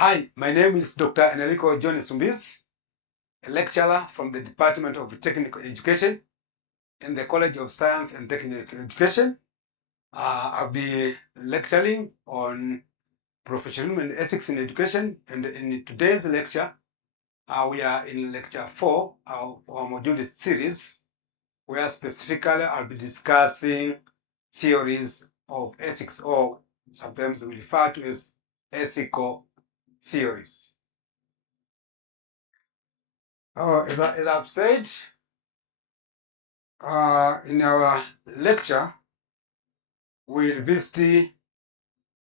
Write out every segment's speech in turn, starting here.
Hi, my name is Dr. Enrico John Sumbis, a lecturer from the Department of Technical Education in the College of Science and Technical Education. I'll be lecturing on professionalism and ethics in education, and in today's lecture, we are in lecture 4 of our module series, where specifically I'll be discussing theories of ethics, or sometimes we refer to as ethical theories. As I've said, in our lecture, we'll visit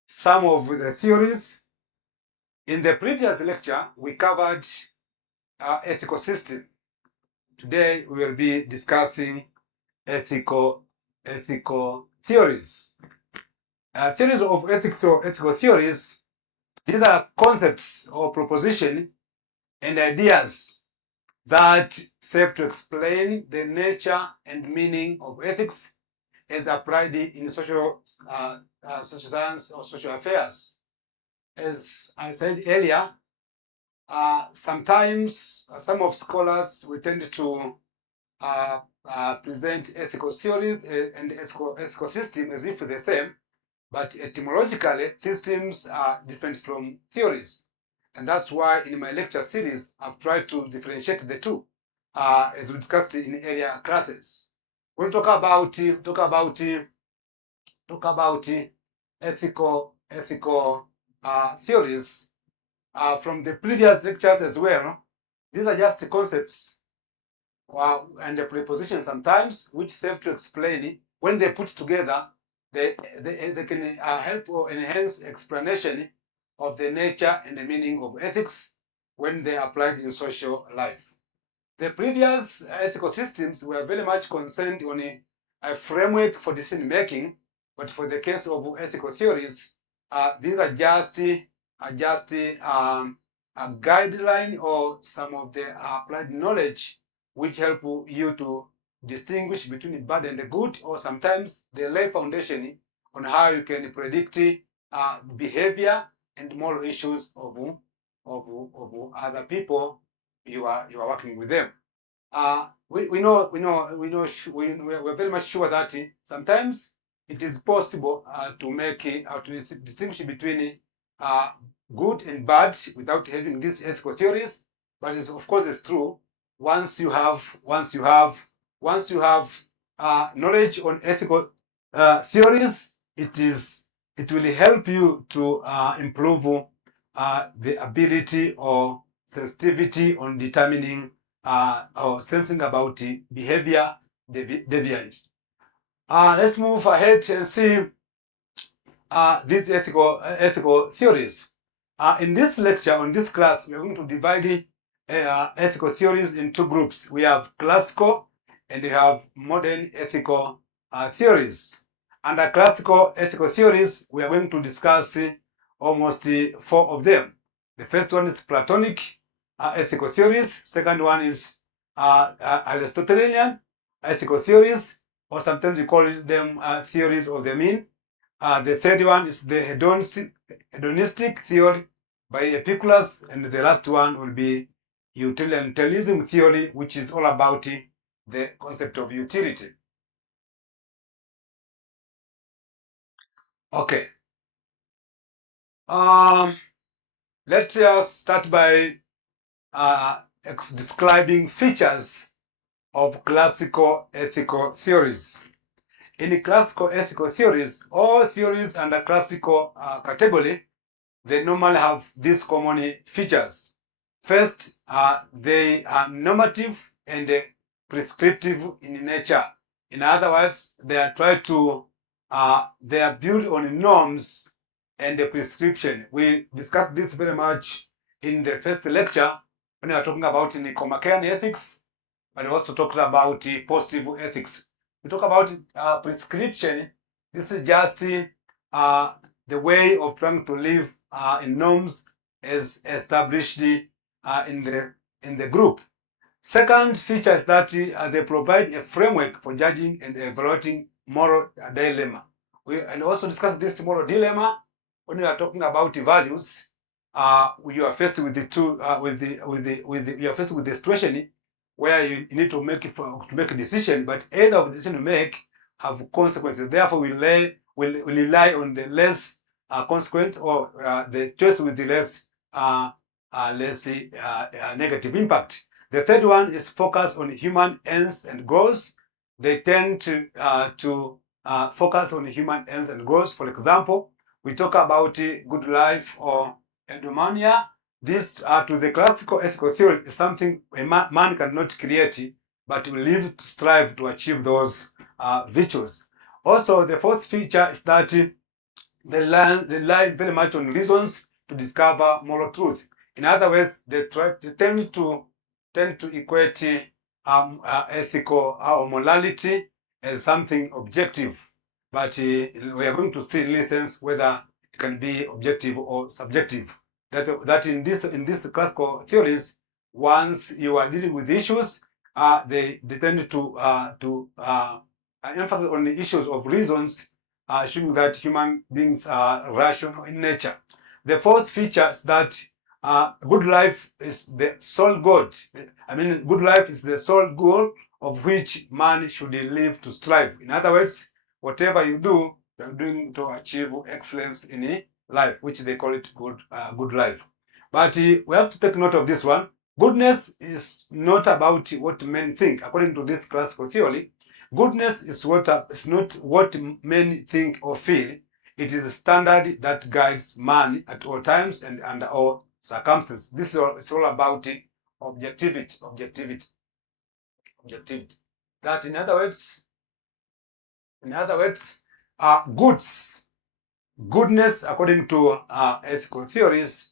some of the theories. In the previous lecture, we covered ethical system. Today, we will be discussing ethical theories. Theories of ethics or ethical theories, these are concepts or propositions and ideas that serve to explain the nature and meaning of ethics as applied in social science or social affairs. As I said earlier, sometimes some of scholars will tend to present ethical theories and ethical system as if they're the same, but etymologically, systems are different from theories. And that's why in my lecture series, I've tried to differentiate the two, as we discussed in earlier classes. When we talk about ethical theories from the previous lectures as well. These are just concepts and the prepositions sometimes which serve to explain. When they put together, they can help or enhance explanation of the nature and the meaning of ethics when they are applied in social life. The previous ethical systems were very much concerned on a framework for decision making, but for the case of ethical theories, these are just a guideline or some of the applied knowledge which help you to distinguish between bad and the good, or sometimes they lay foundation on how you can predict behavior and moral issues of other people you are working with them. We're very much sure that sometimes it is possible to distinguish between good and bad without having these ethical theories. But of course, it's true. Once you have knowledge on ethical theories, it will help you to improve the ability or sensitivity on determining or sensing about behavior deviance. Let's move ahead and see these ethical theories. In this lecture, on this class, we are going to divide ethical theories in two groups. We have classical and we have modern ethical theories. Under classical ethical theories, we are going to discuss almost 4 of them. The first one is Platonic ethical theories. Second one is Aristotelian ethical theories, or sometimes we call them theories of the mean. The third one is the hedonistic theory by Epicurus, and the last one will be utilitarianism theory, which is all about the concept of utility. Okay. Let's start by describing features of classical ethical theories. In classical ethical theories, all theories under classical category, they normally have these common features. First, they are normative and prescriptive in nature. In other words, they are they are built on norms and the prescription. We discussed this very much in the first lecture when we were talking about Nicomachean ethics, but we also talked about positive ethics. We talk about prescription. This is just the way of trying to live in norms as established in the group. Second feature is that they provide a framework for judging and evaluating moral dilemma. We and also discuss this moral dilemma when we are talking about values. you are faced with the two you are faced with the situation where you need to make a decision, but either of the decision you make have consequences. Therefore, we rely on the less consequent, or the choice with the less negative impact. The third one is focus on human ends and goals. They tend to focus on human ends and goals. For example, we talk about good life or eudaimonia. This, to the classical ethical theory, is something a man cannot create, but will live to strive to achieve those virtues. Also, the fourth feature is that they rely very much on reasons to discover moral truth. In other words, they tend to equate ethical or morality as something objective. But we are going to see in this sense whether it can be objective or subjective. That in this classical theories, once you are dealing with issues, they tend to emphasize on the issues of reasons, showing that human beings are rational in nature. The fourth feature is that good life is the sole goal. Good life is the sole goal of which man should live to strive. In other words, whatever you do, you are doing to achieve excellence in life, which they call it good life. But we have to take note of this one. Goodness is not about what men think. According to this classical theory, goodness is not what men think or feel. It is a standard that guides man at all times and under all circumstances. This is all about objectivity. That in other words, goodness, according to ethical theories,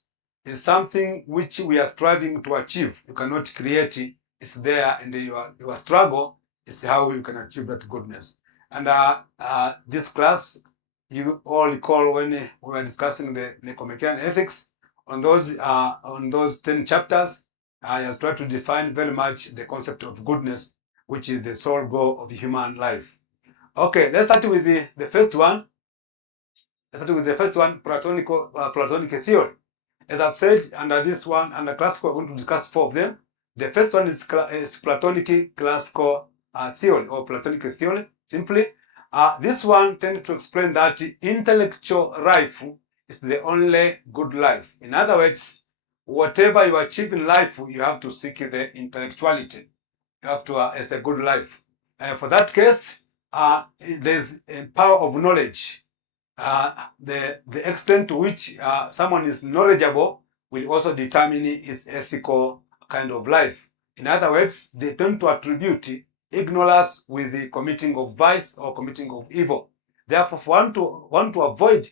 is something which we are striving to achieve. You cannot create it. It's there, and your struggle is how you can achieve that goodness. And this class, you all recall when we were discussing the Nicomachean ethics, on those 10 chapters, I has tried to define very much the concept of goodness, which is the sole goal of human life. Okay, let's start with the first one. Platonic theory. As I've said, under this one, under classical, we're going to discuss 4 of them. The first one is Platonic classical theory, or Platonic theory, simply. This one tends to explain that intellectual life is the only good life. In other words, whatever you achieve in life, you have to seek the intellectuality. You have to, as a good life. For that case, there's a power of knowledge. The extent to which someone is knowledgeable will also determine his ethical kind of life. In other words, they tend to attribute ignorance with the committing of vice or committing of evil. Therefore, for one to avoid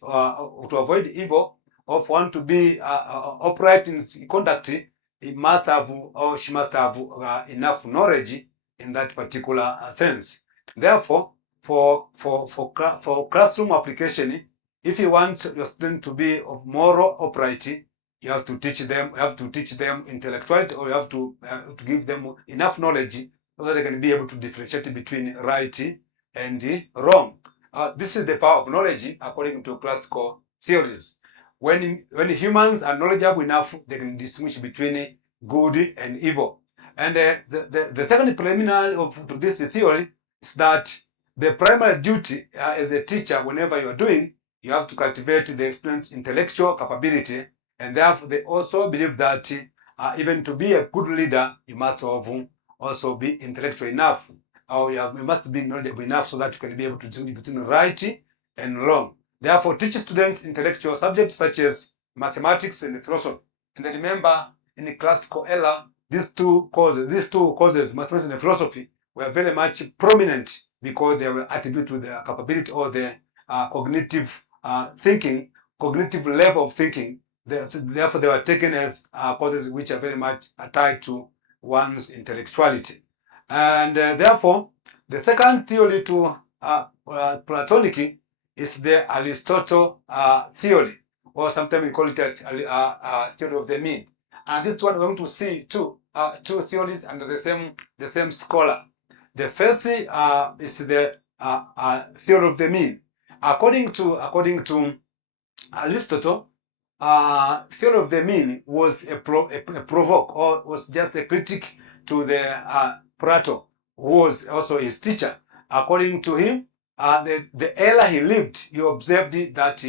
evil, or for one to be upright in conduct, he must have, or she must have, enough knowledge in that particular sense. Therefore, for classroom application, if you want your student to be of moral upright, you have to teach them intellectuality, or you have to give them enough knowledge so that they can be able to differentiate between right and wrong. This is the power of knowledge according to classical theories. When humans are knowledgeable enough, they can distinguish between good and evil. And the second preliminary to this theory is that the primary duty as a teacher, whenever you are doing, you have to cultivate the student's intellectual capability. And therefore, they also believe that even to be a good leader, you must also be intellectual enough, or you must be knowledgeable enough so that you can be able to distinguish between right and wrong. Therefore, teach students intellectual subjects such as mathematics and philosophy. And then remember, in the classical era, these two causes, mathematics and philosophy, were very much prominent because they were attributed to their capability or their cognitive thinking, cognitive level of thinking. Therefore, they were taken as causes which are very much tied to one's intellectuality. And therefore, the second theory to Platonic is the Aristotle theory, or sometimes we call it a theory of the mean. And this one we're going to see two theories under the same scholar. The first is the theory of the mean. According to Aristotle, theory of the mean was a provoke, or was just a critique to the Plato, who was also his teacher. According to him, the era he lived, he observed that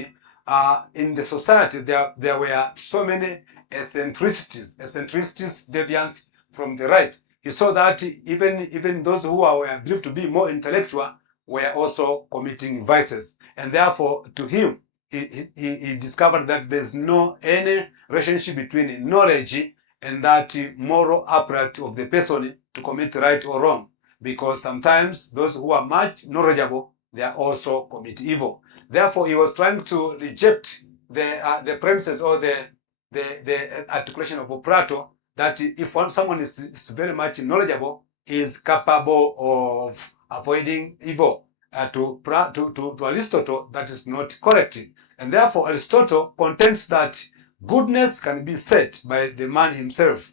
in the society there were so many eccentricities, deviance from the right. He saw that even those who were believed to be more intellectual were also committing vices, and therefore to him he discovered that there's no any relationship between knowledge and that moral appetite of the person to commit right or wrong, because sometimes those who are much knowledgeable, they are also commit evil. Therefore, he was trying to reject the premises or the articulation of Plato that if someone is very much knowledgeable, he is capable of avoiding evil. To Aristotle, that is not correct. And therefore, Aristotle contends that goodness can be set by the man himself.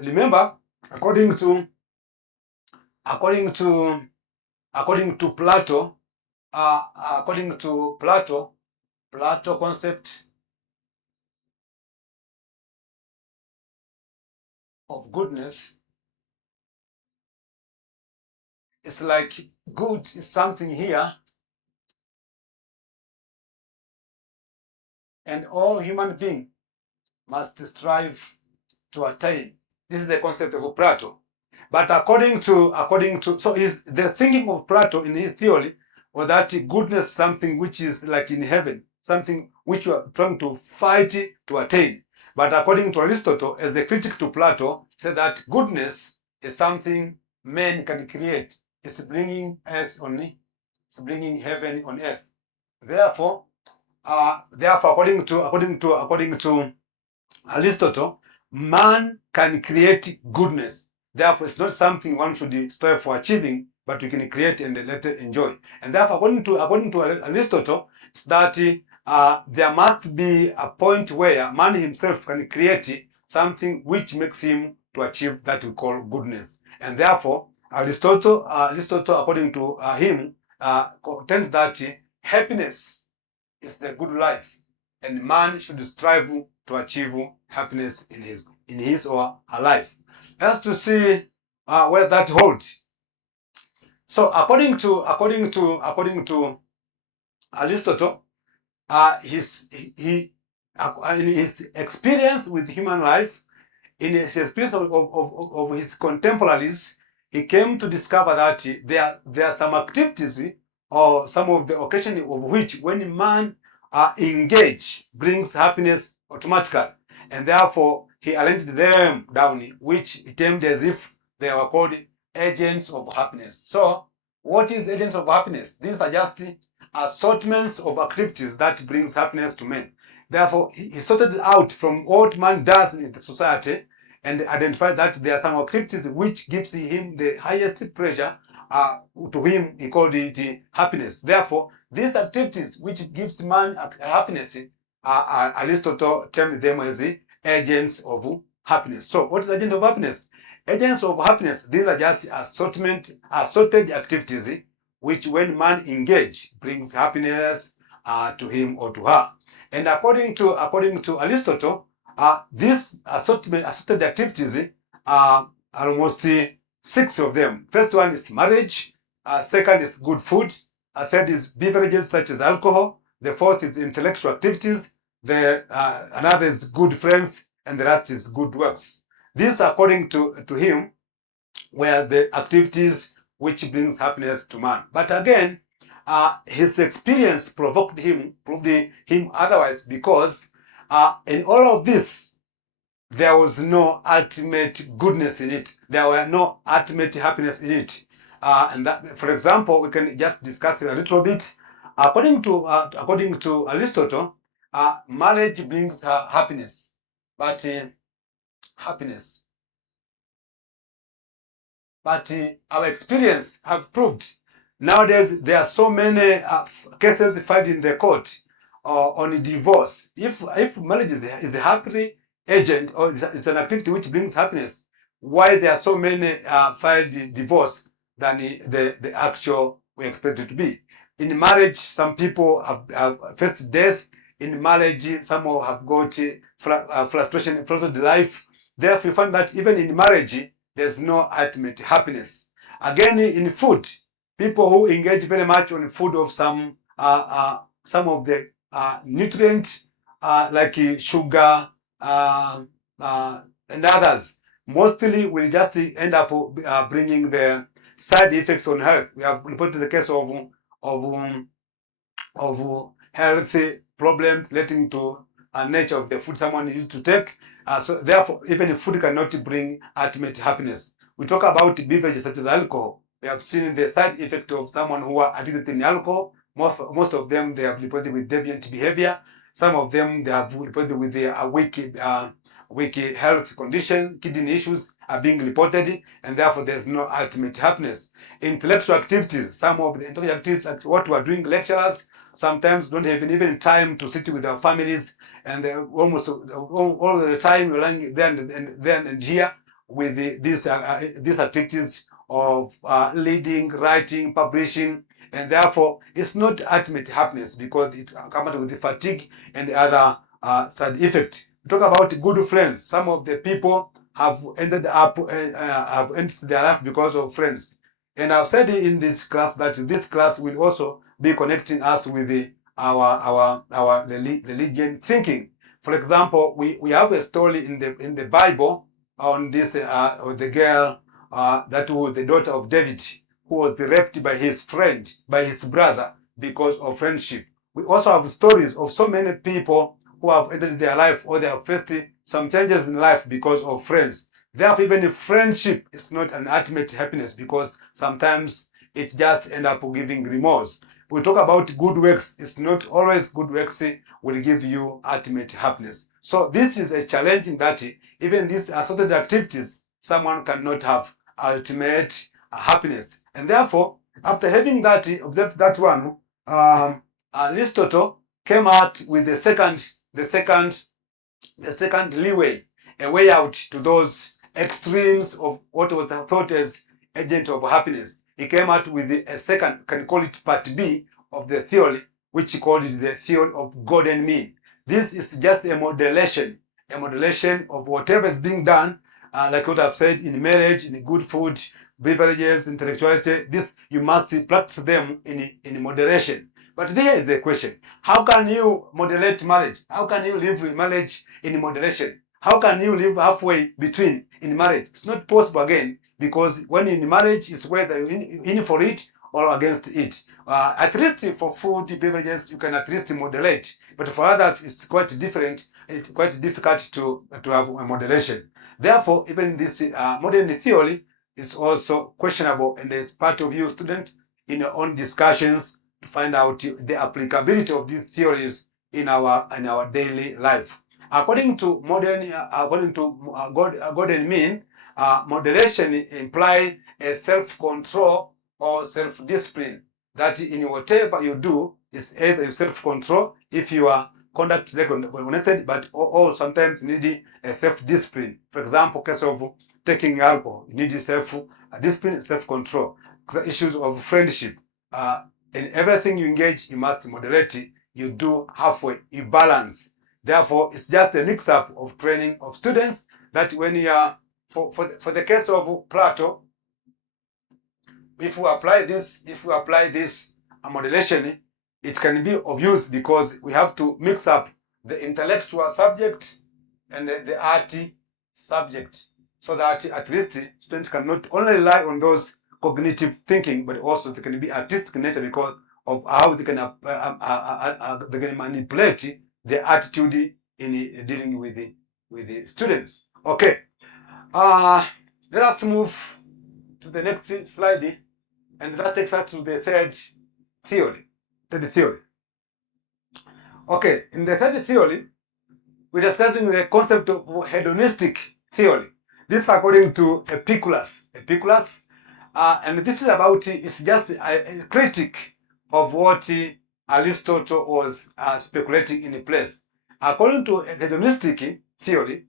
Remember, according to according to according to Plato, Plato concept of goodness is like good is something here, and all human beings must strive to attain. This is the concept of Plato. But according to so is the thinking of Plato in his theory was that goodness is something which is like in heaven, something which you are trying to fight to attain. But according to Aristotle, as a critic to Plato, said that goodness is something man can create. It's bringing earth on it's bringing heaven on earth. Therefore, according to Aristotle, man can create goodness. Therefore, it's not something one should strive for achieving, but we can create and later enjoy. And therefore, according to Aristotle, it's that there must be a point where man himself can create something which makes him to achieve that we call goodness. And therefore, Aristotle, according to him, contends that happiness is the good life, and man should strive to achieve happiness in his or her life. Let's to see where that holds. So according to Aristotle, in his experience with human life, in his experience of his contemporaries, he came to discover that there are some activities or some of the occasions of which when man engage brings happiness automatically, and therefore he arranged them down, which he termed as if they were called agents of happiness. So what is agents of happiness? These are just assortments of activities that brings happiness to men. Therefore, he sorted out from what man does in the society and identified that there are some activities which gives him the highest pleasure. To him, he called it happiness. Therefore, these activities which gives man happiness, Aristotle termed them as agents of happiness. So, what is agent of happiness? Agents of happiness, these are just assorted activities which when man engage brings happiness to him or to her. And according to Aristotle, these assorted activities are almost 6 of them. First one is marriage. Second is good food. Third is beverages such as alcohol. The fourth is intellectual activities. Another is good friends, and the last is good works. These, according to him, were the activities which brings happiness to man. But again, his experience proved him otherwise, because in all of this, there was no ultimate goodness in it. There were no ultimate happiness in it. And that, for example, we can just discuss it a little bit. According to Aristotle, marriage brings happiness, but happiness. But our experience have proved nowadays there are so many cases filed in the court on divorce. If marriage is a happy agent, or it's an activity which brings happiness, why there are so many filed divorce than the actual we expect it to be? In marriage, some people have faced death. in marriage, some have got frustration in front of the life. Therefore, you find that even in marriage, there's no ultimate happiness. Again, in food, people who engage very much on food of some of the nutrients like sugar and others, mostly will just end up bringing the side effects on health. We have reported the case of health problems relating to nature of the food someone used to take. So therefore, even if food cannot bring ultimate happiness. We talk about beverages such as alcohol. We have seen the side effect of someone who are addicted in alcohol. Most of them, they have reported with deviant behavior. Some of them, they have reported with the weak health condition, kidney issues are being reported, and therefore there's no ultimate happiness. Intellectual activities, some of the intellectual activities, like what we are doing, lecturers, sometimes don't have even time to sit with our families, and almost all the time we're running there and here with these activities of leading, writing, publishing, and therefore it's not ultimate happiness because it comes with the fatigue and the other side effect. We talk about good friends. Some of the people have ended their life because of friends. And I've said in this class that this class will also be connecting us with our religion thinking. For example, we have a story in the Bible on this the girl that was the daughter of David, who was raped by his friend, by his brother, because of friendship. We also have stories of so many people who have ended their life or they have faced some changes in life because of friends. Therefore, even if friendship is not an ultimate happiness because sometimes it just ends up giving remorse. We talk about good works. It's not always good works will give you ultimate happiness. So this is a challenge in that even these assorted activities, someone cannot have ultimate happiness. And therefore, after having that, observed that one, Aristotle came out with the second leeway, a way out to those extremes of what was thought as agent of happiness. He came out with a second, can call it part B of the theory, which he called it the theory of golden mean. This is just a modulation of whatever is being done, like what I've said in marriage, in good food, beverages, intellectuality. This you must practice them in moderation. But there is the question: how can you moderate marriage? How can you live marriage in moderation? How can you live halfway between in marriage? It's not possible again, because when in marriage, it's whether you're in for it or against it. At least for food, beverages, you can at least moderate. But for others, it's quite different. It's quite difficult to have a moderation. Therefore, even this modern theory is also questionable, and as part of you, student, in your own discussions to find out the applicability of these theories in our daily life. According to Gordon mean, moderation implies a self-control or self-discipline. That in whatever you do is as a self-control if you are conduct connected, but or sometimes you need a self-discipline. For example, case of taking alcohol, you need self-discipline, self-control. Issues of friendship. In everything you engage, you must moderate it. You do halfway, you balance. Therefore, it's just a mix-up of training of students that when you are, for the case of Plato, if we apply this moderation, it can be of use because we have to mix up the intellectual subject and the art subject, so that at least students can not only rely on those cognitive thinking, but also they can be artistic nature because of how they can manipulate the attitude in dealing with the students. Okay, let us move to the next slide, and that takes us to the third theory. Okay, in the third theory, we're discussing the concept of hedonistic theory. This is according to Epicurus. And this is about, it's just a critique of what Aristotle was speculating in place. According to hedonistic theory,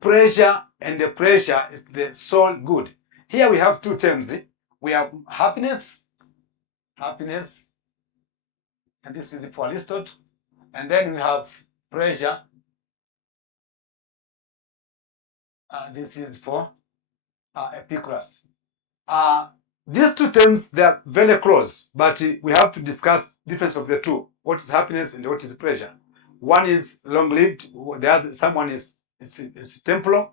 pleasure and the pressure is the sole good. Here we have two terms. We have happiness, and this is for Aristotle, And then we have pressure. This is for Epicurus. These two terms, they are very close, but we have to discuss difference of the two. What is happiness and what is pleasure? One is long-lived. The other, someone is temporal.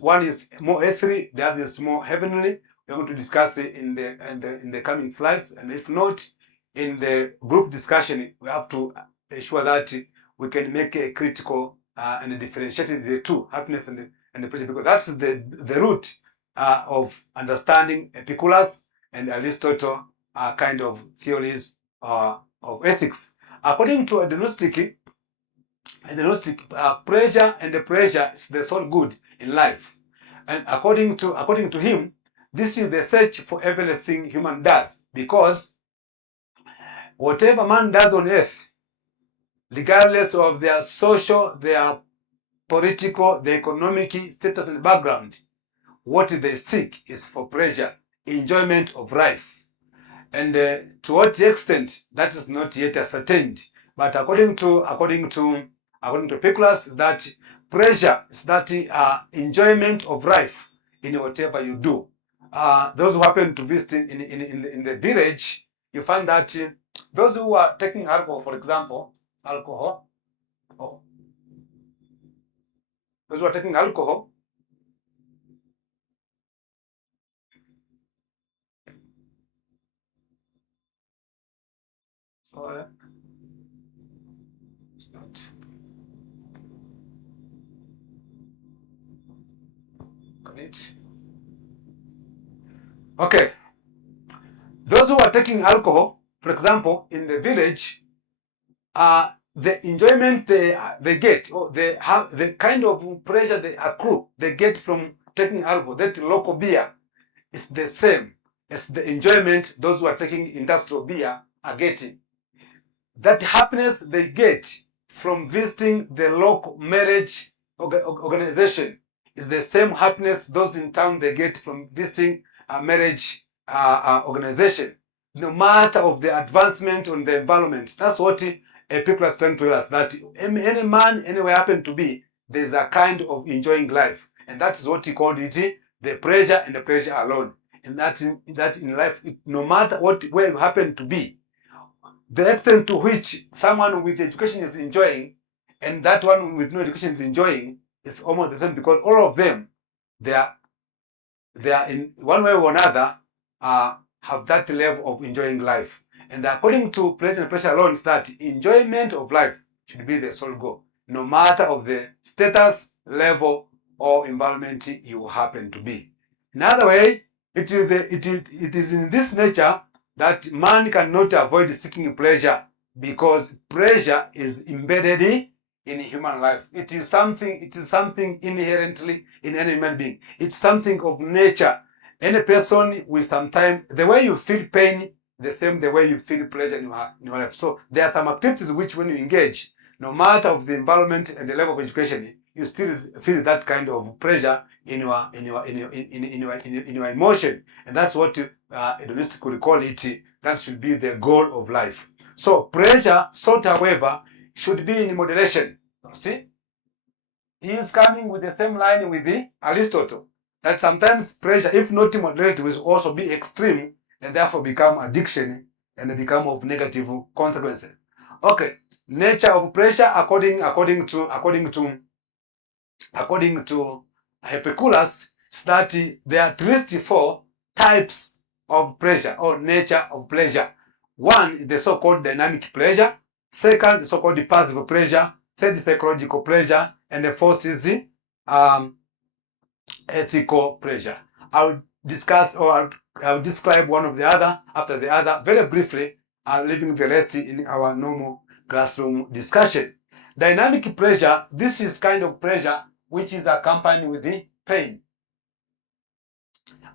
One is more earthly. The other is more heavenly. We're going to discuss it in the coming slides, and if not, in the group discussion, we have to ensure that we can make a critical and differentiate the two, happiness and the pleasure, because that's the root of understanding Epicurus and Aristotle kind of theories of ethics. According to Agnostic, pleasure and the pleasure is the sole good in life. And according to him, this is the search for everything human does, because whatever man does on earth, regardless of their social, their political, their economic status and background, what they seek is for pleasure, enjoyment of life. And to what extent, that is not yet ascertained. But according to Epicurus, that pleasure is that enjoyment of life in whatever you do. Those who happen to visit in the village, you find that those who are taking alcohol, for example, those who are taking alcohol, sorry, it's not. It. Okay. Those who are taking alcohol, for example, in the village, the enjoyment they get, or they have the kind of pleasure they accrue, they get from taking alcohol, that local beer, is the same as the enjoyment those who are taking industrial beer are getting. That happiness they get from visiting the local marriage organization is the same happiness those in town they get from visiting a marriage organization, no matter of the advancement on the environment. That's what Epicurus trying to tell us, that any man anywhere happen to be, there's a kind of enjoying life, and that is what he called it, the pleasure and the pleasure alone. And that in life, no matter where you happen to be, the extent to which someone with education is enjoying and that one with no education is enjoying is almost the same, because all of them, they are in one way or another have that level of enjoying life. And according to pleasure and pleasure alone, is that enjoyment of life should be the sole goal, no matter of the status, level, or environment you happen to be. Another way, it is in this nature that man cannot avoid seeking pleasure, because pleasure is embedded in human life. It is something inherently in any human being. It's something of nature. Any person will sometimes, the way you feel pain, the same the way you feel pleasure in your life. So there are some activities which, when you engage, no matter of the environment and the level of education, you still feel that kind of pleasure in your emotion, and that's what hedonistic would call it. That should be the goal of life. So pleasure sought, however, should be in moderation. See, he is coming with the same line with the Aristotle, that sometimes pleasure, if not moderate, will also be extreme and therefore become addiction and become of negative consequences. Okay, nature of pleasure according to Epicurus, is that there are at least 4 types of pleasure or nature of pleasure. One is the so-called dynamic pleasure. Second, the so-called passive pleasure. Third, psychological pleasure. And the fourth is the ethical pleasure. I'll discuss, or I'll describe one of the other after the other very briefly, leaving the rest in our normal classroom discussion. Dynamic pleasure, this is kind of pleasure which is accompanied with the pain.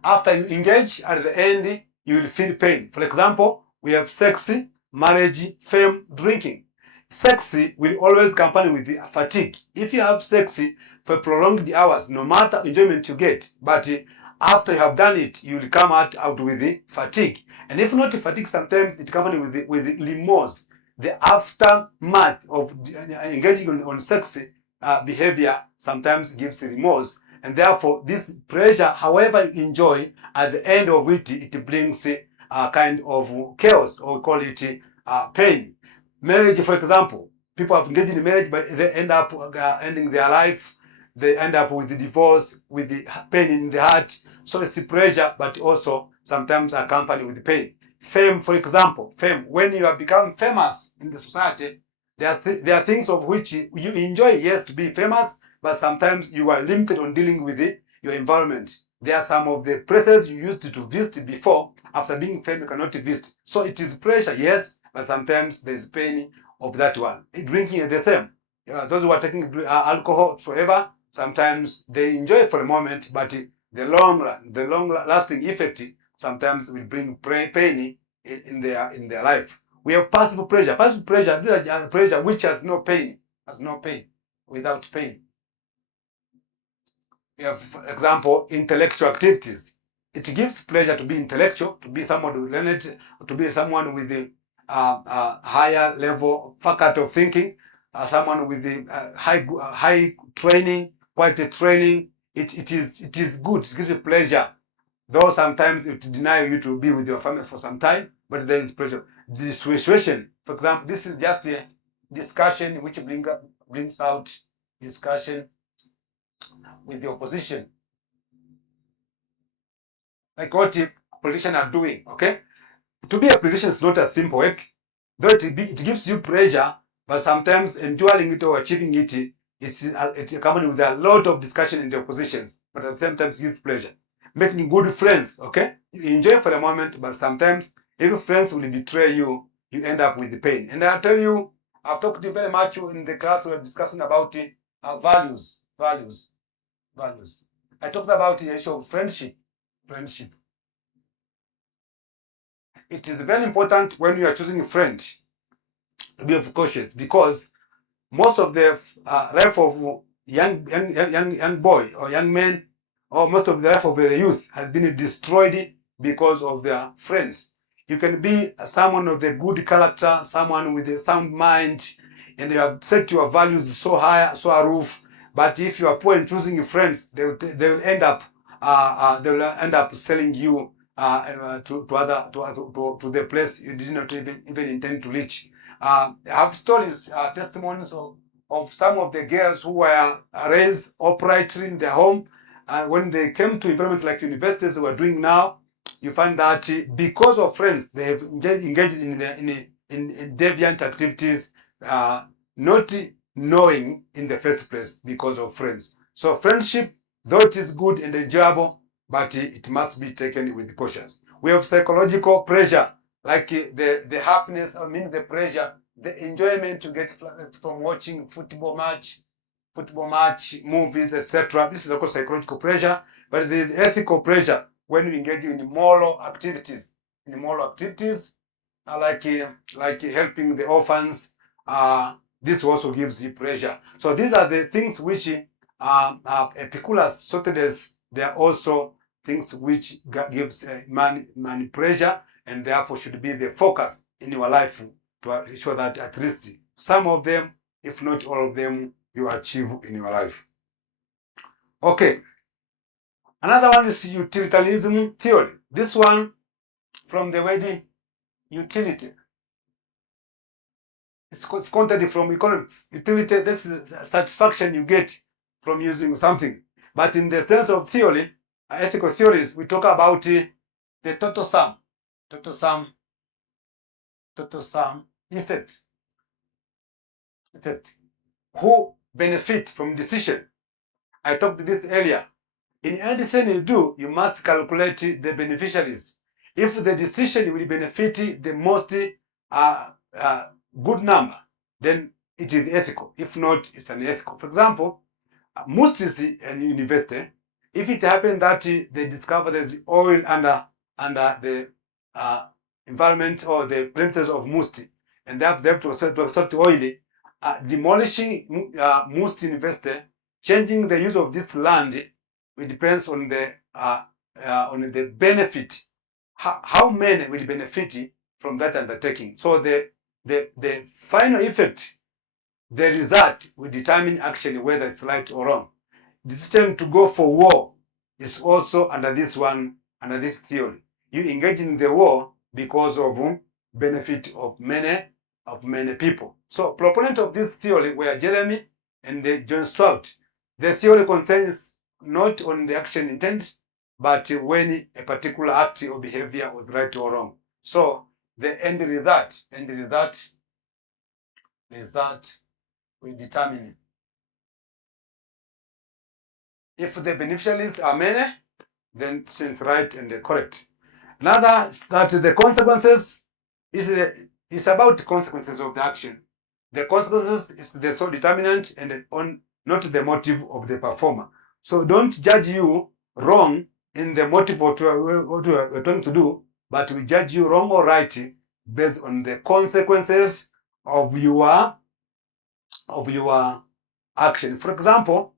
After you engage, at the end, you will feel pain. For example, we have sex, marriage, fame, drinking. Sex will always accompany with the fatigue. If you have sex for prolonged hours, no matter enjoyment you get, but after you have done it, you will come out with the fatigue. And if not fatigue, sometimes it accompanies with the remorse. the aftermath of engaging on sex behavior sometimes gives remorse, and therefore this pleasure, however you enjoy, at the end of it brings a kind of chaos, or we call it pain. Marriage, for example, people have engaged in marriage, but they end up ending their life. They end up with the divorce, with the pain in the heart. So it's the pleasure, but also sometimes accompanied with pain. Fame, for example, fame. When you have become famous in the society, there are things of which you enjoy, yes, to be famous, but sometimes you are limited on dealing with your environment. There are some of the places you used to visit before. After being famous, you cannot visit. So it is pressure, yes, but sometimes there is pain of that one. Drinking is the same. Those who are taking alcohol whatsoever, sometimes they enjoy it for a moment, but the long run, the long lasting effect sometimes will bring pain in their life. We have passive pleasure. Passive pleasure, this is pleasure which has no pain, without pain. We have, for example, intellectual activities. It gives pleasure to be intellectual, to be someone learned, to be someone with the higher level faculty of thinking, someone with the high training, quality training. It is good. It gives you pleasure, though sometimes it denies you to be with your family for some time, but there is pleasure. The situation, for example, this is just a discussion which brings out discussion with the opposition, like what the politicians are doing. Okay, to be a politician is not a simple work, though it gives you pleasure, but sometimes enduring it or achieving it is accompanied with a lot of discussion in the oppositions, but at the same time it gives pleasure. Making good friends, okay, you enjoy for a moment, but sometimes if friends will betray you, you end up with the pain. And I'll tell you, I've talked very much in the class. We're discussing about values. I talked about the issue of friendship. It is very important when you are choosing a friend to be cautious, because most of the life of young boy or young man, or most of the life of the youth has been destroyed because of their friends. You can be someone of the good character, someone with a sound mind, and you have set your values so high, so aloof. But if you are poor in choosing friends, they will end up selling you to the place you did not even intend to reach. I have stories, testimonies of some of the girls who were raised uprightly in their home. And when they came to environment like universities we're doing now, you find that because of friends, they have engaged in deviant activities, not knowing in the first place because of friends. So friendship, though it is good and enjoyable, but it must be taken with caution. We have psychological pressure, like the happiness, the pleasure, the enjoyment you get from watching football match, movies, etc. This is of course psychological pressure, but the ethical pressure when we engage in moral activities, like helping the orphans. This also gives you pleasure. So these are the things which Epicurus sorted as. They are also things which gives man pleasure, and therefore should be the focus in your life to ensure that at least some of them, if not all of them, you achieve in your life. Okay. Another one is utilitarianism theory. This one from the word utility. It's content from economics. Utility, this is satisfaction you get from using something. But in the sense of theory, ethical theories, we talk about the total sum effect. Who benefit from decision? I talked this earlier. In any decision you do, you must calculate the beneficiaries. If the decision will benefit the most good number, then it is ethical. If not, it's unethical. For example, Must is an university. If it happened that they discover there's oil under the environment or the premises of Musti, and they have to extract oil, demolishing Musti University, changing the use of this land, it depends on the benefit. How many will benefit from that undertaking? So the the final effect, the result will determine actually whether it's right or wrong. Decision to go for war is also under this one, under this theory. You engage in the war because of benefit of many people. So proponent of this theory were Jeremy and John Stroud. The theory concerns not on the action intent, but when a particular act or behavior was right or wrong. So the end result will determine it. If the beneficiaries are many, then it's right and correct. Another is that the consequences is about the consequences of the action. The consequences is the sole determinant and on not the motive of the performer. So don't judge you wrong in the motive of what you are trying to do, but we judge you wrong or right based on the consequences of your action. For example,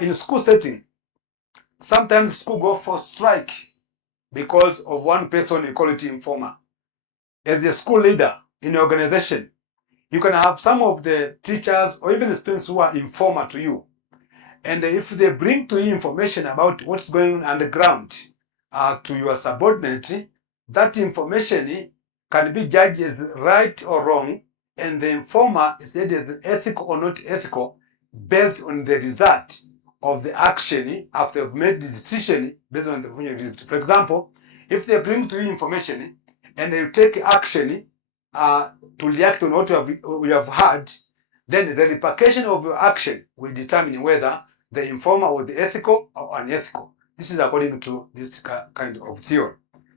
in school setting, sometimes school go for strike because of one person, equality informer. As a school leader in an organization, you can have some of the teachers or even the students who are informer to you. And if they bring to you information about what's going on underground to your subordinate, that information can be judged as right or wrong, and the informer is either ethical or not ethical based on the result of the action after you've made the decision based on the result. For example, if they bring to you information and they take action to react on what you have heard, then the repercussion of your action will determine whether the informer was ethical or unethical. This is according to this kind of theory.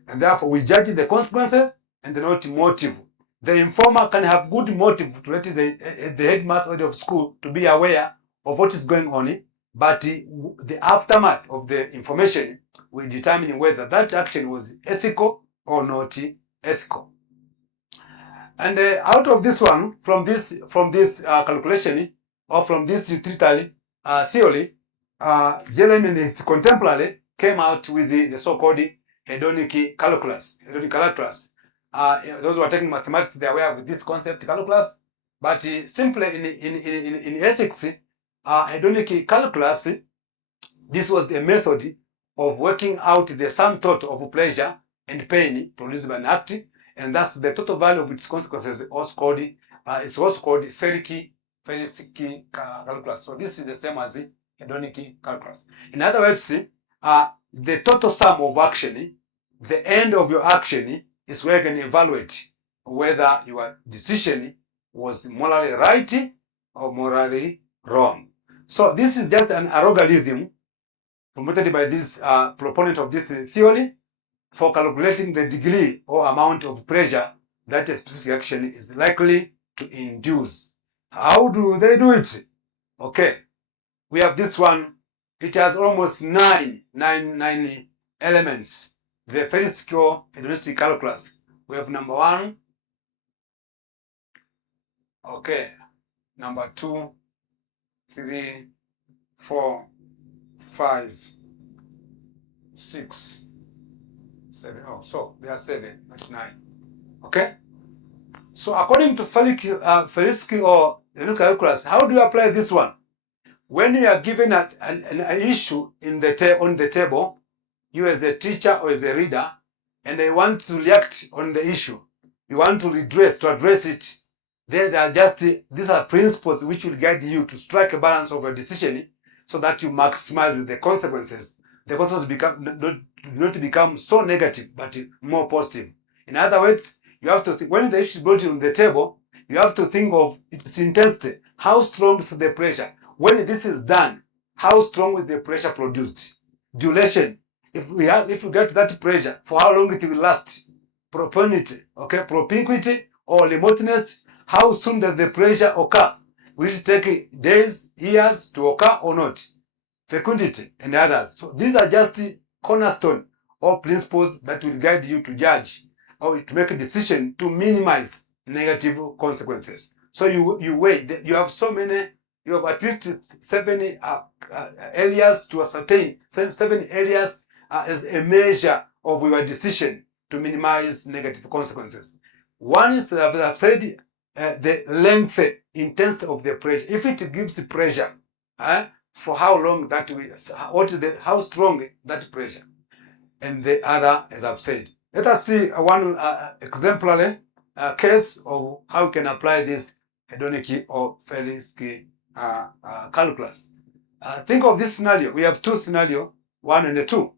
And therefore, we judge the consequences and not motive. The informer can have good motive to let the headmaster of school to be aware of what is going on, but the aftermath of the information will determine whether that action was ethical or not ethical. And out of this one, from this calculation or from this utilitarian theory, Jeremy and his contemporary came out with the so-called hedonic calculus. Those who are taking mathematics, they are aware of this concept, calculus. But simply in ethics, hedonic calculus, this was the method of working out the sum total of pleasure and pain produced by an act, and thus the total value of its consequences is also called Feric calculus. So this is the same as hedonic calculus. In other words, the total sum of action, the end of your action, is where you can evaluate whether your decision was morally right or morally wrong. So this is just an algorithm promoted by this proponent of this theory for calculating the degree or amount of pressure that a specific action is likely to induce. How do they do it? Okay, we have this one. It has almost nine elements. The Feric hedonistic calculus. We have number one. Okay, number 2, 3, 4, 5, 6, 7. Oh, so there are 7, that's 9. Okay? So according to Feric or hedonic calculus, how do you apply this one? When you are given an issue on the table, you as a teacher or as a reader, and they want to react on the issue, you want to address it, these are principles which will guide you to strike a balance of your decision so that you maximize the consequences. The consequences not become so negative, but more positive. In other words, you have to think, when the issue is brought on the table, you have to think of its intensity. How strong is the pressure? When this is done, how strong is the pressure produced? Duration. If we get that pressure, for how long it will last? Propinquity, okay, propinquity or remoteness. How soon does the pressure occur? Will it take days, years to occur or not? Fecundity and others. So these are just cornerstone or principles that will guide you to judge or to make a decision to minimize negative consequences. So you weigh. You have so many. You have at least 7 areas to ascertain. 7 areas as a measure of your decision to minimize negative consequences. One is, I've said, the length, intensity of the pressure. If it gives pressure, for how long that will, how strong that pressure. And the other, as I've said. Let us see one exemplary case of how we can apply this hedonic or Felinsky calculus. Think of this scenario. We have two scenarios, 1 and 2.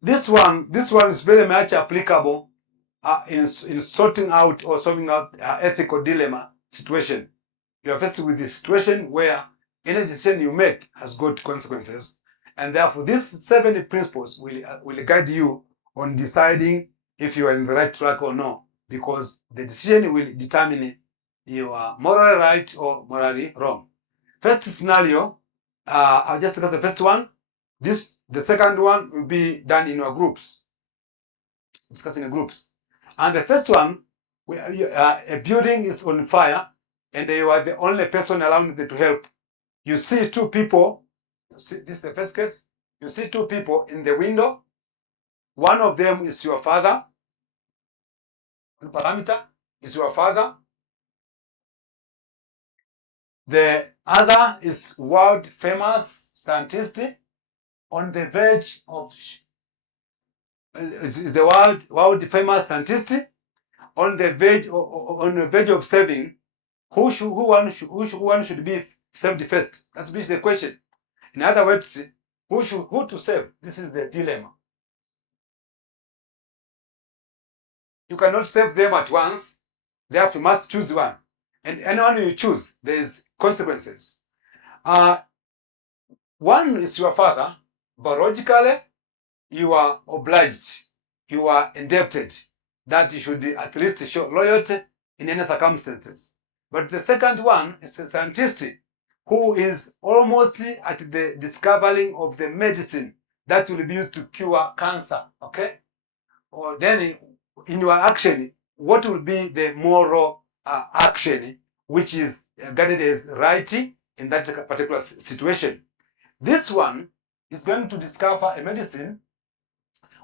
This one is very much applicable in sorting out or solving out ethical dilemma situation. You are faced with this situation where any decision you make has got consequences, and therefore these 7 principles will guide you on deciding if you are in the right track or no, because the decision will determine you are morally right or morally wrong. First scenario, I'll just discuss the first one. The second one will be done in your groups, discussing in groups. And the first one, a building is on fire, and you are the only person around there to help. You see 2 people. This is the first case. You see 2 people in the window. One of them is your father. One parameter is your father. The other is world famous scientist on the verge of the world famous scientist on the verge of saving. Who one should be saved first? That's the question. In other words, who to save? This is the dilemma. You cannot save them at once. Therefore, you must choose one. And anyone you choose, there is consequences. One is your father. Biologically, you are obliged, you are indebted, that you should at least show loyalty in any circumstances. But the second one is a scientist who is almost at the discovering of the medicine that will be used to cure cancer. Okay? Or then in your action, what will be the moral action which is guided as right in that particular situation? This one is going to discover a medicine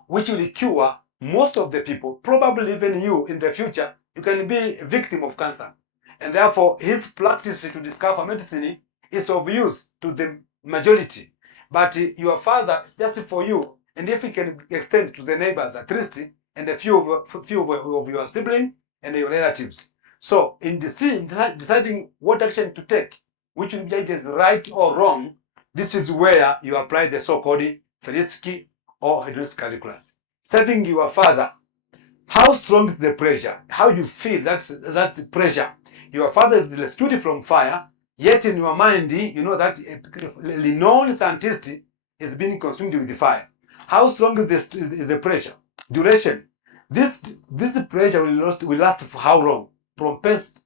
which will cure most of the people, probably even you in the future. You can be a victim of cancer. And therefore, his practice to discover medicine is of use to the majority. But your father is just for you. And if he can extend to the neighbors at least, and a few of your siblings and your relatives. So in deciding what action to take, which will be judged as right or wrong, this is where you apply the so-called Felinsky or hedonic calculus. Saving your father, how strong is the pressure? How you feel that's pressure? Your father is rescued from fire, yet in your mind, you know that a renowned scientist is being consumed with the fire. How strong is the pressure? Duration. This pressure will last for how long? From first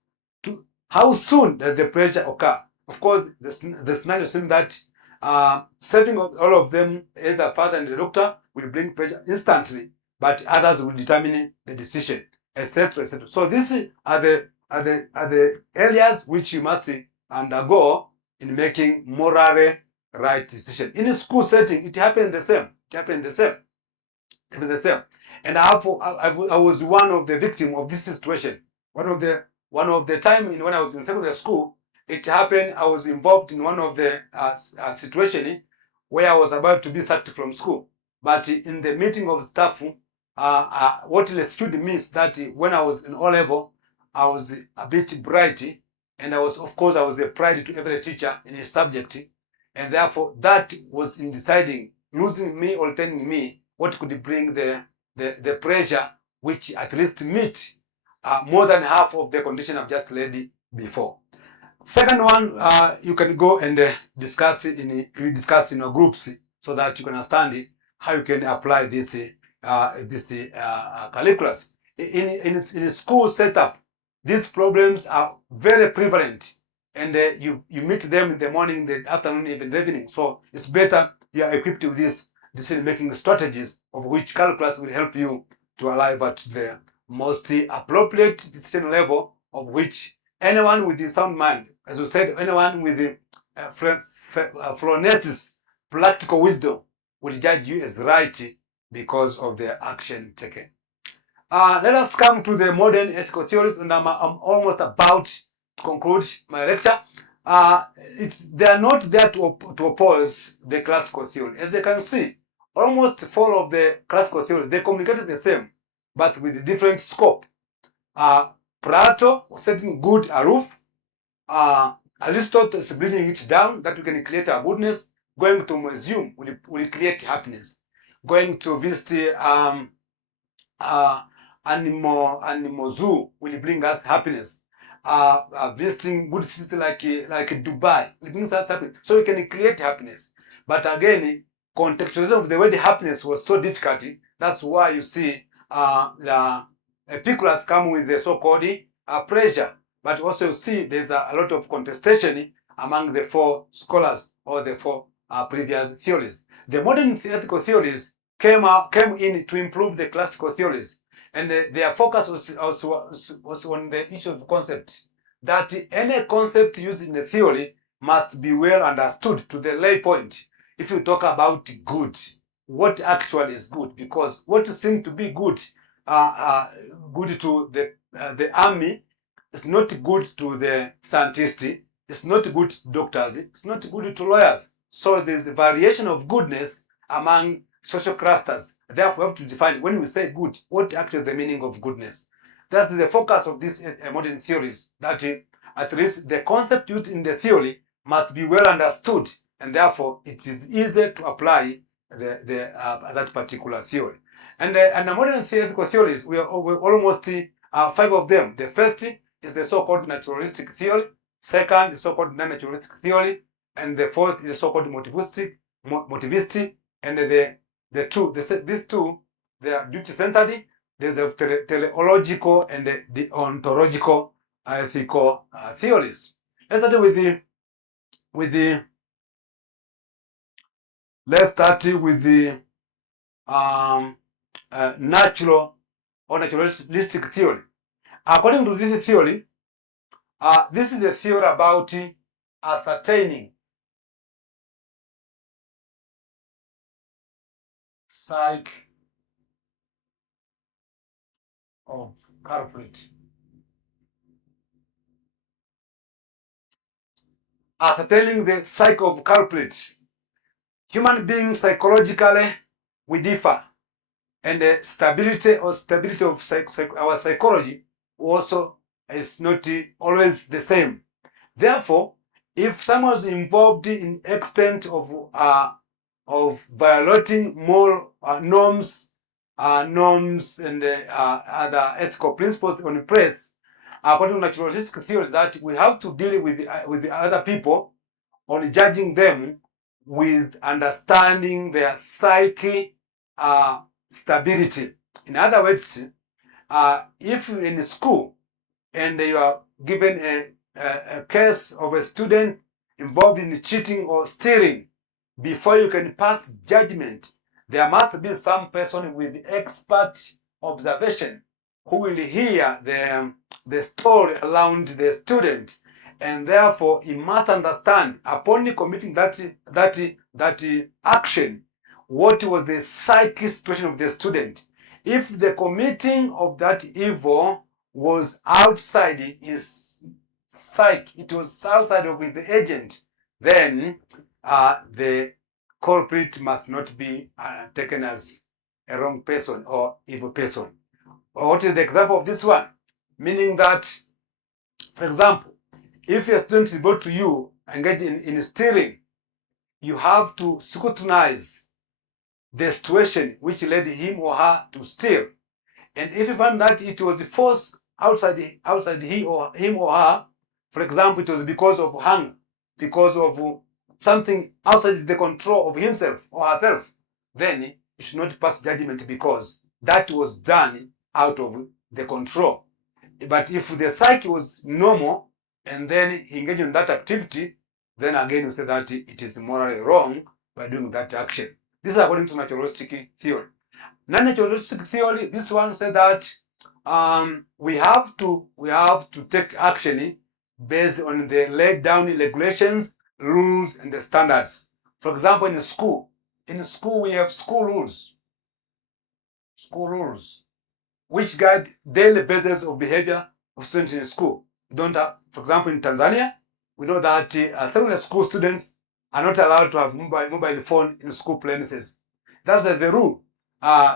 to how soon does the pressure occur? Of course, the scenario seems that saving all of them, either father and the doctor, will bring pressure instantly, but others will determine the decision, etc., etc. So these are the areas which you must undergo in making morally right decision. In a school setting, it happens the same. And I was one of the victims of this situation. One of the time when I was in secondary school, it happened. I was involved in one of the situation where I was about to be sacked from school. But in the meeting of staff, what rescued me is that when I was in O level, I was a bit bright, and I was a pride to every teacher in his subject, and therefore that was in deciding losing me or retaining me what could bring the pressure which at least meet more than half of the condition I've just laid before. Second one, you can go and discuss it in your groups so that you can understand how you can apply this calculus. In a school setup, these problems are very prevalent, and you meet them in the morning, the afternoon, even the evening. So it's better you are equipped with these decision-making strategies, of which calculus will help you to arrive at the most appropriate decision level, of which anyone with a sound mind, as we said, anyone with the phronesis, practical wisdom, will judge you as right because of the action taken. Let us come to the modern ethical theories, and I'm almost about to conclude my lecture. They are not there to oppose the classical theory. As you can see, almost 4 of the classical theories, they communicated the same, but with different scope. Plato setting good aloof. Aristotle is bringing it down that we can create a goodness. Going to museum will create happiness. Going to visit uh, animal zoo will bring us happiness. Visiting good cities like Dubai will bring us happiness. So we can create happiness. But again, contextualization of the word happiness was so difficult. That's why you see the Epicurus come with the so-called pleasure. But also you see there's a lot of contestation among the 4 scholars or the 4 previous theories. The modern ethical theories came in to improve the classical theories, and their focus was on the issue of concept, that any concept used in the theory must be well understood to the lay point. If you talk about good, what actually is good? Because what seems to be good, good to the army, is not good to the scientist. It's not good to doctors. It's not good to lawyers. So there's a variation of goodness among social clusters. Therefore, we have to define, when we say good, what actually the meaning of goodness. That's the focus of these modern theories, that at least the concept used in the theory must be well understood, and therefore it is easy to apply that particular theory. And the modern theoretical theories, we almost 5 of them. The first is the so-called naturalistic theory. Second, the so-called non-naturalistic theory, and the fourth is the so-called motivistic, and these two, they are duty-centered. There's a teleological and the ontological ethical theories. Let's start with the natural or naturalistic theory. According to this theory, this is the theory about ascertaining psyche of culprit. Ascertaining the psyche of culprit. Human beings psychologically we differ, and the stability of our psychology also is not always the same. Therefore, if someone is involved in extent of violating moral norms and other ethical principles on press, according to naturalistic theory, that we have to deal with the other people on judging them with understanding their psyche stability. In other words, if you're in school and you are given a case of a student involved in cheating or stealing, before you can pass judgment, there must be some person with expert observation who will hear the story around the student, and therefore he must understand, upon committing that action, what was the psychic situation of the student. If the committing of that evil was outside his psyche, it was outside of the agent, then the culprit must not be taken as a wrong person or evil person. What is the example of this one? Meaning that, for example, if a student is brought to you engaged in stealing, you have to scrutinize the situation which led him or her to steal. And if you find that it was forced outside him or her, for example, it was because of hunger, because of something outside the control of himself or herself, then you should not pass judgment, because that was done out of the control. But if the psyche was normal and then he engaged in that activity, then again we say that it is morally wrong by doing that action. This is according to naturalistic theory. Non-naturalistic theory, this one said that we have to take action based on the laid down regulations, rules, and the standards. For example, in school we have school rules. School rules. which guide daily basis of behavior of students in school. Don't have, for example, in Tanzania, we know that secondary school students are not allowed to have mobile phone in school premises. That's the rule.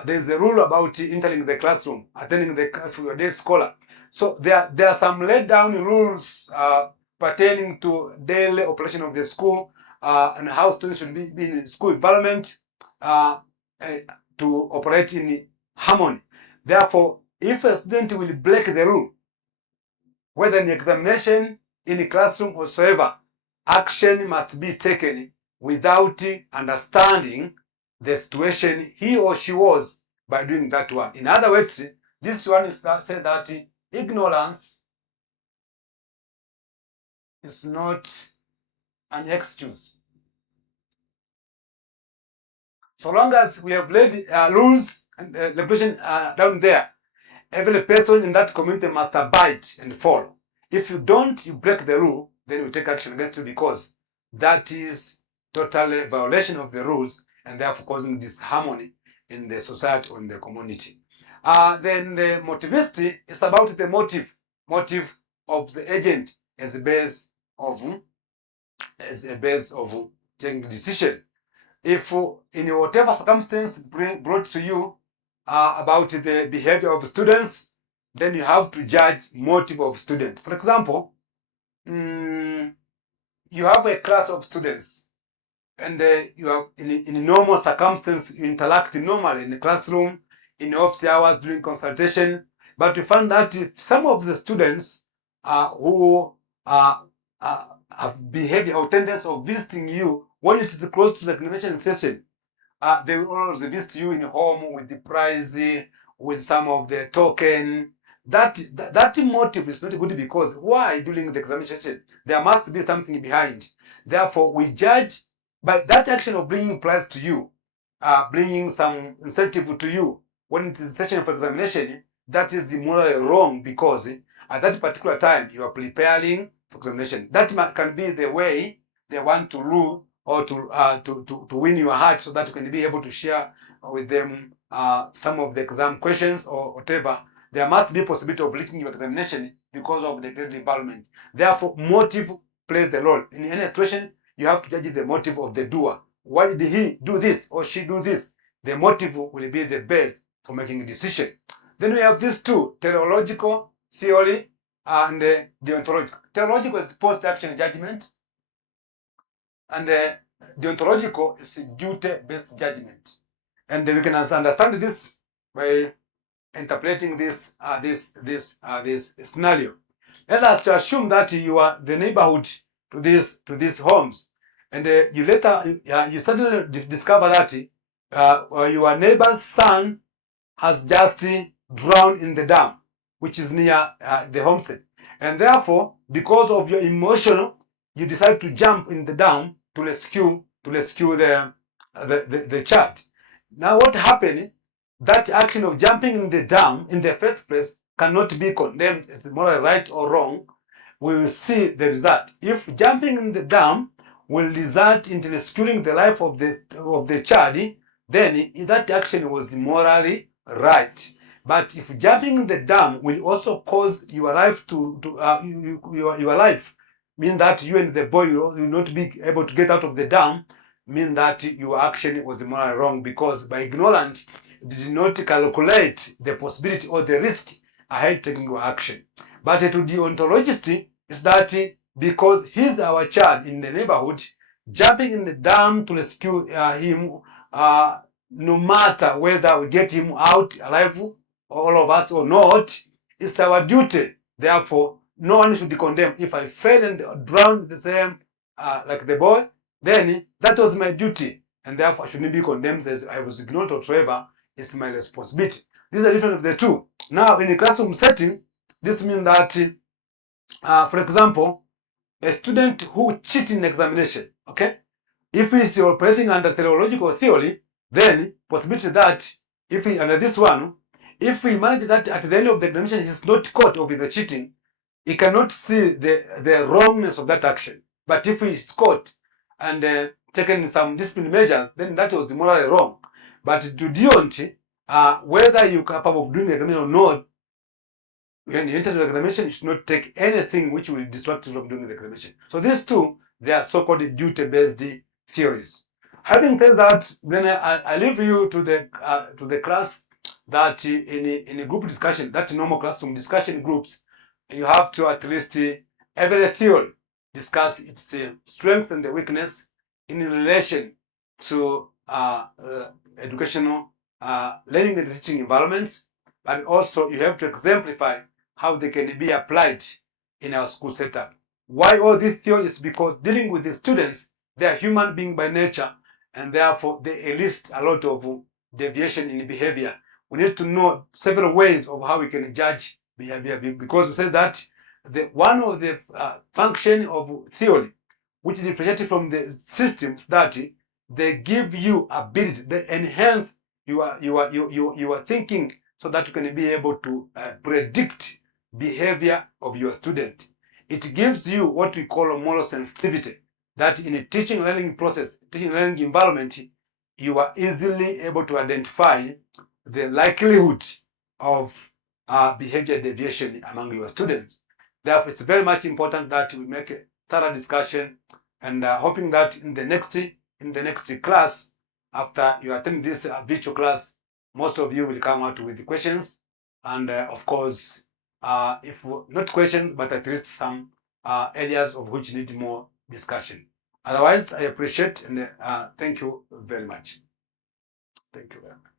There's the rule about entering the classroom, attending the day scholar. So there are some laid down rules pertaining to daily operation of the school and how students should be in school environment to operate in harmony. Therefore, if a student will break the rule, whether in examination, in the classroom, whatsoever, action must be taken without understanding the situation he or she was by doing that one. In other words, this one is that said that ignorance is not an excuse. So long as we have laid rules and regulation down there, every person in that community must abide and follow. If you don't, you break the rule, then we take action against you because that is totally violation of the rules and therefore causing disharmony in the society or in the community. Then the motivicity is about the motive of the agent as a base of taking the decision. If in whatever circumstance brought to you about the behavior of students, then you have to judge motive of students. For example, you have a class of students and you have in normal circumstance, you interact normally in the classroom, in office hours, during consultation, but you find that if some of the students who have behavior or tendency of visiting you when it is close to the examination session, they will always visit you in home with the prize, with some of the token. That motive is not good because why during the examination? There must be something behind. Therefore, we judge by that action of bringing prize to you, bringing some incentive to you when it is session for examination. That is morally wrong because at that particular time you are preparing for examination. That can be the way they want to rule or to win your heart so that you can be able to share with them some of the exam questions or whatever. There must be possibility of leaking your examination because of the great environment. Therefore, motive plays the role. In any situation, you have to judge the motive of the doer. Why did he do this or she do this? The motive will be the base for making a decision. Then we have these two, teleological theory and deontological. Teleological is post-action judgment, and deontological is duty-based judgment. And we can understand this by interpreting this scenario. Let us assume that you are the neighborhood to these homes, and you suddenly discover that your neighbor's son has just drowned in the dam, which is near the homestead, and therefore, because of your emotion, you decide to jump in the dam to rescue the child. Now, what happened? That action of jumping in the dam in the first place cannot be condemned as morally right or wrong. We will see the result. If jumping in the dam will result in rescuing the life of the child, then that action was morally right. But if jumping in the dam will also cause your life your life, mean that you and the boy will not be able to get out of the dam, mean that your action was morally wrong because by ignorant did not calculate the possibility or the risk ahead taking your action. But to the ontologist is that because he's our child in the neighborhood, jumping in the dam to rescue him, no matter whether we get him out alive, all of us or not, it's our duty. Therefore, no one should be condemned. If I fell and drowned the same like the boy, then that was my duty, and therefore I shouldn't be condemned as I was ignorant whatsoever. It's my responsibility. These are different of the two. Now, in a classroom setting, this means that, for example, a student who cheats in examination, okay? If he's operating under teleological theory, then possibility that if he under this one, if we manage that at the end of the examination he's not caught of the cheating, he cannot see the wrongness of that action. But if he's caught and taken some discipline measures, then that was morally wrong. But to Deont, whether you're capable of doing the examination or not, when you enter the examination, you should not take anything which will distract you from doing the examination. So these two, they are so-called duty-based theories. Having said that, then I leave you to the class that in a group discussion, that normal classroom discussion groups, you have to at least every theory discuss its strength and the weakness in relation to educational learning and teaching environments, but also you have to exemplify how they can be applied in our school setup. Why all this theory is because dealing with the students, they are human beings by nature, and therefore they elicit a lot of deviation in behavior. We need to know several ways of how we can judge behavior, because we say that one of the function of theory which differentiates from the systems, that they give you ability, they enhance your thinking, so that you can be able to predict behavior of your student. It gives you what we call a moral sensitivity, that in a teaching learning process, teaching learning environment, you are easily able to identify the likelihood of behavior deviation among your students. Therefore, it's very much important that we make a thorough discussion, and hoping that in the next class, after you attend this virtual class, most of you will come out with the questions, and of course, if not questions, but at least some areas of which need more discussion. Otherwise, I appreciate and thank you very much. Thank you very much.